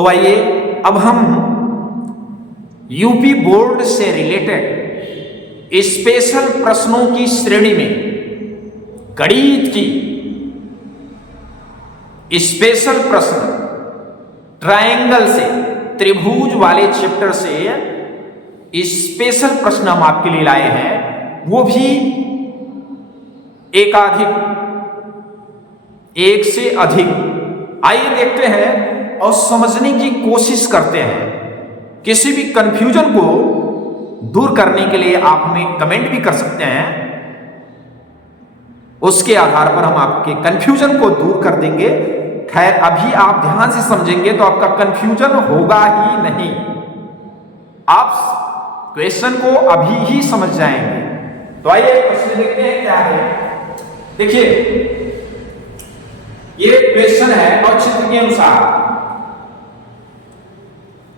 तो आइए अब हम यूपी बोर्ड से रिलेटेड स्पेशल प्रश्नों की श्रेणी में गणित की स्पेशल प्रश्न ट्रायंगल से, त्रिभुज वाले चैप्टर से स्पेशल प्रश्न हम आपके लिए लाए हैं, वो भी एकाधिक, एक से अधिक। आइए देखते हैं और समझने की कोशिश करते हैं। किसी भी कंफ्यूजन को दूर करने के लिए आप हमें कमेंट भी कर सकते हैं, उसके आधार पर हम आपके कंफ्यूजन को दूर कर देंगे। खैर अभी आप ध्यान से समझेंगे तो आपका कंफ्यूजन होगा ही नहीं, आप क्वेश्चन को अभी ही समझ जाएंगे। तो आइए क्वेश्चन देखते हैं क्या है। देखिए ये क्वेश्चन है और चित्र के अनुसार,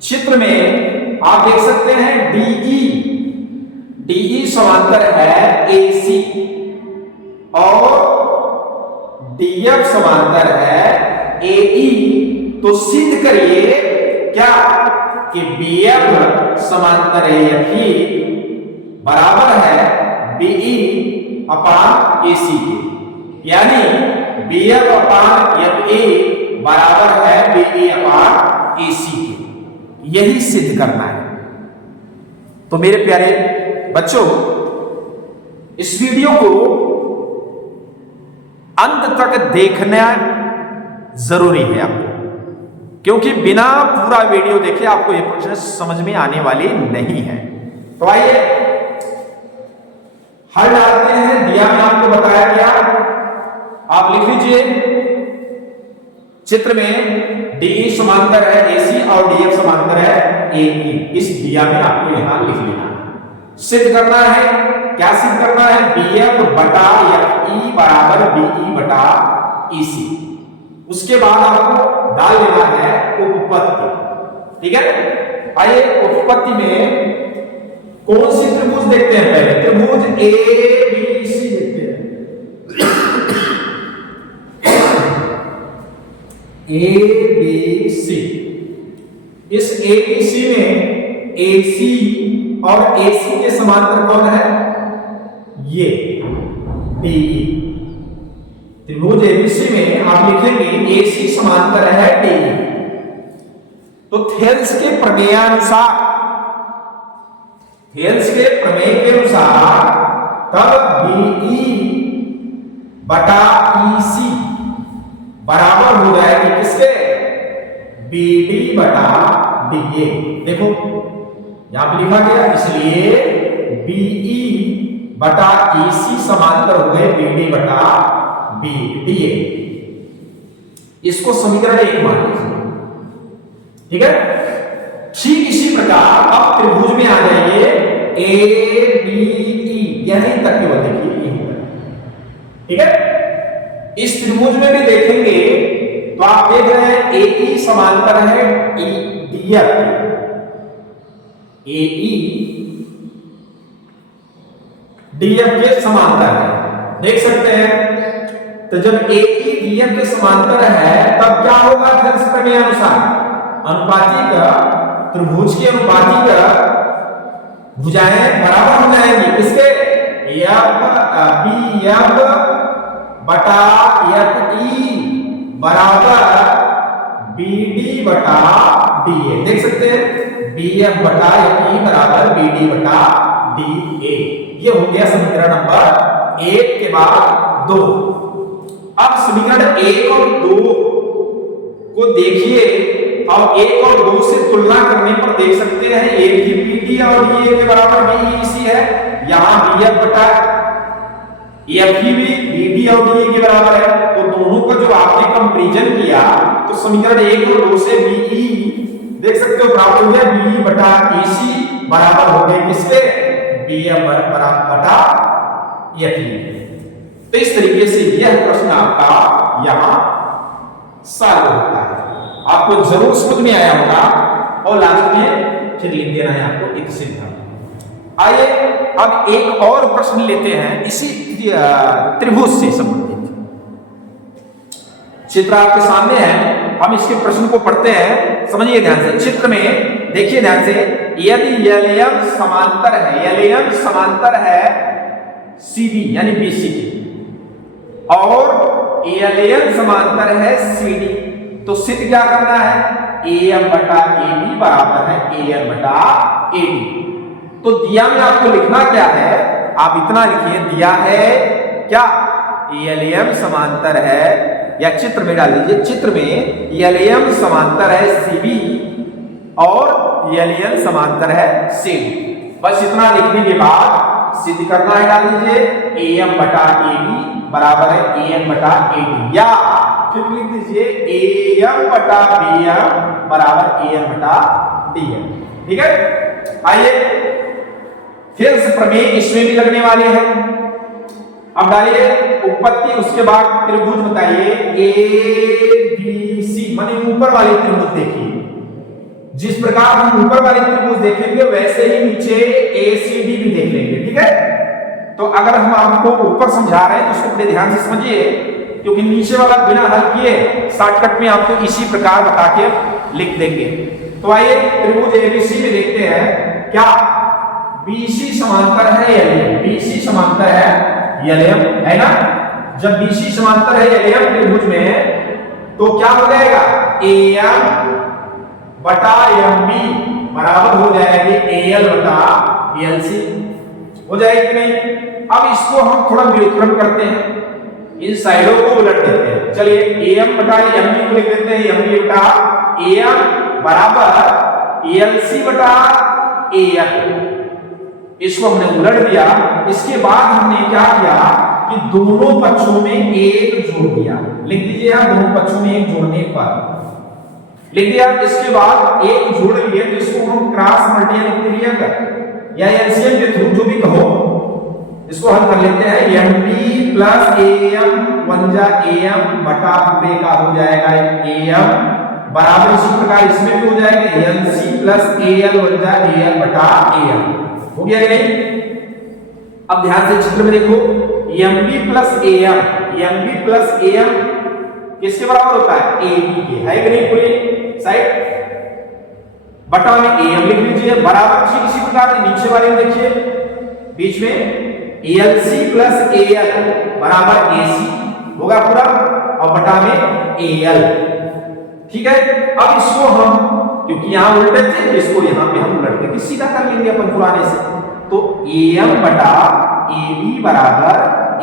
चित्र में आप देख सकते हैं डीई समांतर है AC और DF समांतर है AE। तो सिद्ध करिए क्या कि BF समांतर AFE बराबर है BE अपान AC के, यानी BF अपान FE बराबर है BE अपान AC के। यही सिद्ध करना है। तो मेरे प्यारे बच्चों, इस वीडियो को अंत तक देखना जरूरी है आपको, क्योंकि बिना पूरा वीडियो देखे आपको यह प्रश्न समझ में आने वाले नहीं है। तो आइए हल डालते हैं। दिया में आपको बताया गया, आप लिख लीजिए चित्र में DE समांतर है AC और DF समांतर है AE। इस दिया में आपको यहां लिख लेना है। सिद्ध करना है, क्या सिद्ध करना है? BF बटा FE बराबर BE बटा EC। उसके बाद आपको डाल लेना है उपपत्ति। ठीक है, आइए उपपत्ति में कौन सी त्रिभुज देखते हैं? पहले त्रिभुज ABC देखते हैं। ABC, इस ABC में AC और AC के समांतर कौन है? ये DE। त्रिभुज ABC में आप लिखेंगे AC समांतर है DE। तो थेल्स के प्रमेयानुसार, थेल्स के प्रमेय के अनुसार तब BE बटा EC बराबर हो जाएगी किसके? BD बटा DA। देखो यहां पे लिखा गया, इसलिए BE बटा EC समांतर हो गए BD बटा DA। इसको समीकरण 1 मान लीजिए। ठीक है, ठीक इसी प्रकार अब त्रिभुज में आ जाइए ABE, यहीं तक केवल देखिए। ठीक है, इस त्रिभुज में भी देखेंगे तो आप देख रहे हैं AE समांतर है DF। AE DF के समांतर है, देख सकते हैं। तो जब AE DF के समांतर है तब क्या होगा? थेल्स प्रमेय अनुसार अनुपातिक त्रिभुज के अनुपातिक भुजाएं बराबर हो जाएंगी किसके? BF बटा FE बराबर BD बटा DA। देख सकते हैं BF बटा FE बराबर BD बटा DA। ये हो गया समीकरण नंबर 1 के बाद 2। अब समीकरण 1 और 2 को देखिए और 1 और 2 से तुलना करने पर देख सकते हैं एक ही BD और DA के बराबर BEC है। यहां BF बटा FE भी BD और DA के बराबर है। तो दोनों का जो आपने कंपैरिजन किया तो समीकरण 1 और 2 से BE देख सकते हो प्राप्त हो गया BE बटा EC बराबर हो गए किसके? BF बराबर बटा FE। तो इस तरीके से यह प्रश्न आपका यहां सॉल्व होता है। आपको जरूर समझ में आया होगा और लास्ट में फिर लिख देना है आपको एक सिद्धांत। आइए अब एक और प्रश्न लेते हैं इसी त्रिभुज से संबंधित। चित्र आपके सामने है हम इसके प्रश्न को पढ़ते हैं, समझिए ध्यान से। चित्र में देखिए ध्यान से, यदि एलएम समांतर है, एलएम समांतर है सीबी यानी बीसी की, और एलएम समांतर है सीडी, तो सिद्ध क्या करना है, एएम बटा एबी बराबर है एएल बटा एडी। तो दिया में आपको लिखना क्या है, आप इतना लिखिए, दिया है क्या, एलएम समांतर है, या चित्र में डाल दीजिए, चित्र में एलएम समांतर है सीबी और एलएम समांतर है सीडी। बस इतना लिखने के बाद सिद्ध करना है, डाल दीजिए एएम बटा एबी बराबर है एएम बटा एडी, या फिर लिख दीजिए एएम बटा बीएम बराबर एएम बटा डीएम। ठीक है, आइए फिर से प्रमेय इसमें भी लगने वाले हैं। अब डालिए उत्पत्ति, उसके बाद त्रिभुज बताइए ए बी सी, माने ऊपर वाले त्रिभुज देखिए, जिस प्रकार हम ऊपर वाले त्रिभुज देखेंगे वैसे ही नीचे ए सी डी भी देख लेंगे। ठीक है, तो अगर हम आपको ऊपर समझा रहे हैं तो उसको बड़े ध्यान से समझिए, क्योंकि नीचे वाला बिना हल किए शॉर्टकट में आपको इसी प्रकार बता के लिख देंगे। तो आइए त्रिभुज एबीसी में देखते हैं, क्या बीसी समांतर है एलएम, बीसी समांतर है एलएम, है ना। जब बीसी समांतर है एलएम त्रिभुज में, तो क्या हो जाएगा, एएम बटा एमबी बराबर हो जाएगी एएल बटा एलसी, हो जाएगी कि नहीं। अब इसको हम थोड़ा व्युत्क्रम करते हैं, इन साइडों को उलट देते हैं। चलिए एएम बटा एमबी को लिख देते हैं, एमबी बटा एएम बराबर एलसी बटा एएल, इसको हमने उलट दिया। इसके बाद हमने क्या किया कि दोनों पक्षों में एक जोड़ दिया, लिख दीजिए यहां दोनों पक्षों में एक जोड़ने पर लिख दिया। इसके बाद एक जोड़ लिए तो इसको हम क्रॉस मल्टीप्लिकेशन या एलसीएम के थ्रू जो भी कहो, इसको हल कर लेते हैं। एमबी प्लस एएम वन जा एएम बटा पूरे का हो जाएगा एएम बराबर, इसी प्रकार इसमें भी हो जाएगा एलसी प्लस एएल वन जा एएल बटा एएम, हो गया कि नहीं। अब ध्यान से चित्र में देखो, MB plus am, MB plus am किसके बराबर होता है, एबी के, है कि नहीं। पूरी साइड बटा में एएम लिख लीजिए बराबर, ठीक इसी प्रकार नीचे वाले में देखिए बीच में एलसी प्लस एएल बराबर एसी होगा पूरा, और बटा में एएल। ठीक है, अब इसको हम, क्योंकि यहां उल्टे थे, इसको यहां पे हम उलट के सीधा कर लेंगे अपन पुराने से। तो एएम बटा एबी बराबर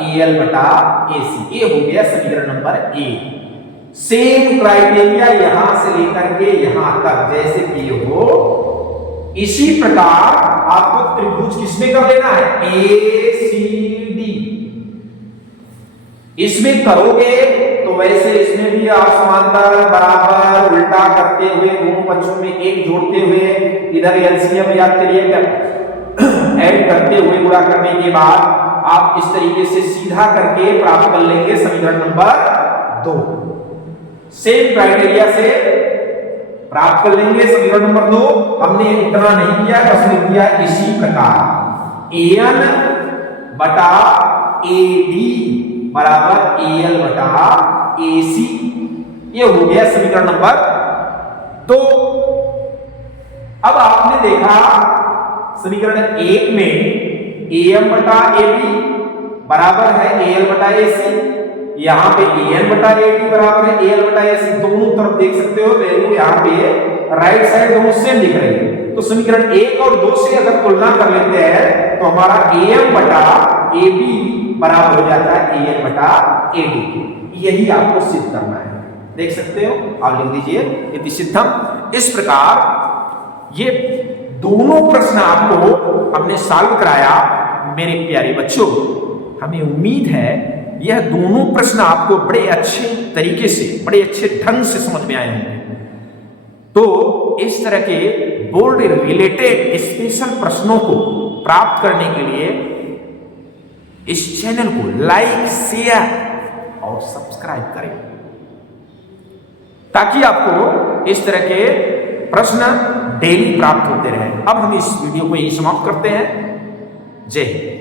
एएल बटा एसी, ये हो गया समीकरण नंबर ए। सेम क्राइटेरिया यहां से लेकर के यहां तक जैसे कि हो, इसी प्रकार आपको त्रिभुज किसमें कर लेना है, ए सी डी। इसमें करोगे तो वैसे इसमें भी आप समांतर बराबर उल्टा करते हुए दोनों पक्षों में एक जोड़ते हुए इधर एलसीएम या ऐड करते हुए गुणा करने के बाद आप इस तरीके से सीधा करके प्राप्त कर लेंगे समीकरण नंबर 2। सेम क्राइटेरिया से प्राप्त कर लेंगे समीकरण नंबर 2। हमने इतना नहीं किया, बस लिख दिया इसी प्रकार एन बटा एडी बराबर एल बटा एसी, ये हो गया समीकरण नंबर 2। अब आपने देखा समीकरण 1 में एम बटा एबी बराबर है एल बटा एसी, यहां पे एन बटा एडी बराबर है एल बटा एसी, दोनों तरफ देख सकते हो वैल्यू यहां पे राइट साइड दोनों सेम दिख रही है। तो समीकरण 1 और 2 से अगर तुलना कर लेते हैं तो हमारा एम बटा एबी बराबर हो जाता है एन बटा एडी। यही आपको सिद्ध करना है, देख सकते हो, आप लिख दीजिए इति सिद्धम। इस प्रकार ये दोनों प्रश्न आपको हमने सॉल्व कराया मेरे प्यारे बच्चों। हमें उम्मीद है यह दोनों प्रश्न आपको बड़े अच्छे तरीके से, बड़े अच्छे ढंग से समझ में आए होंगे। तो इस तरह के बोर्ड रिलेटेड स्पेशल प्रश्नों को प्राप्त करने के लिए इस चैनल को लाइक, शेयर और सब्सक्राइब करें, ताकि आपको इस तरह के प्रश्न डेली प्राप्त होते रहे। अब हम इस वीडियो को यही समाप्त करते हैं। जय हिंद।